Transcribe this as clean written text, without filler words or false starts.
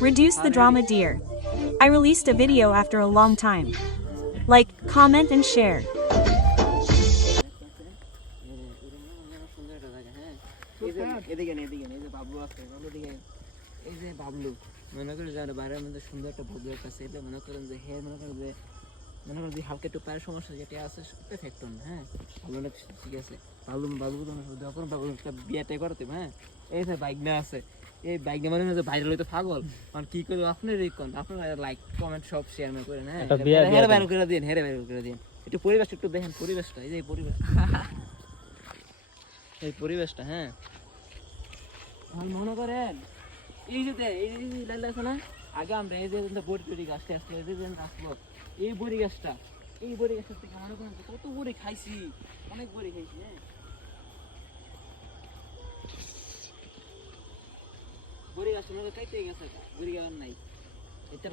Reduce the drama, dear. I released a video after a long time. Like, comment and share. মনে করেন যে বাইরের মধ্যে সুন্দর একটা ভদ্র একটা সেটা মনে করেন যে হেয়ার মনে করেন যে হালকা একটু পায়ের সমস্যা যেটা আছে এফেক্ট না। হ্যাঁ ভালো ঠিক আছে বিয়েটাই করতে। হ্যাঁ এই যে বাইক না আছে এই বাইক না মানে ভাইরাল হইতে পাগল মানে কি করবো আপনার আপনার লাইক কমেন্ট সব শেয়ার করেন। হ্যাঁ ভাইরাল করে দিন ভাইরাল করে দিন। একটু পরিবেশটা একটু দেখেন পরিবেশটা এই যে পরিবেশ এই পরিবেশটা। হ্যাঁ মনে করেন এই যে লাইন আছে না আগে আমরা এই যে বড়ি গাছটা আসলো এই যে আসলো এই বড়ি গাছটা থেকে মনে করেন কত বড়ি খাইছি অনেক বড়ি খাইছি। হ্যাঁ বড়ি গাছ কাইতে গেছে বড়ি গাছ নাই এটা